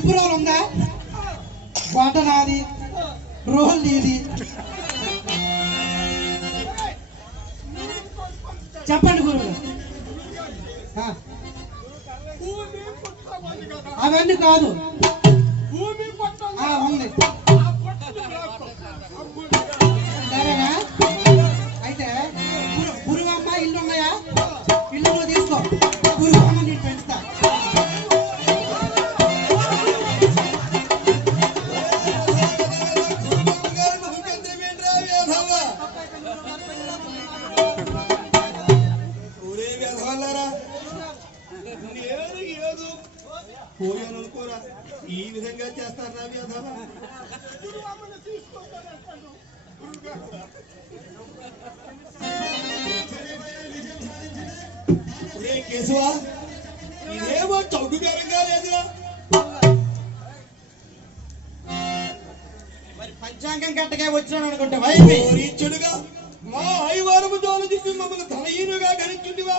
ఉప్పు రోలు ఉందా? వంట నాది, రోల్ నీది. చెప్పండి గురువు. అవన్నీ కాదు, ఉంది. సరేనా? అయితే గురువమ్మ ఇల్లు ఉన్నాయా? ఇల్లు నువ్వు తీసుకో, గురువమ్మ నేను పెంచుతా. పోయానుకోరా ఈ విధంగా చేస్తారా వ్యాధవా? కేశవా ఇదేమో చౌకగా లేదురా. మరి పంచాంగం గట్టగా వచ్చినాడు అనుకుంటే చెడుగా మా ఐవారము జోలు చెప్పి మమ్మల్ని ధనహీనుగా గణించుండివా?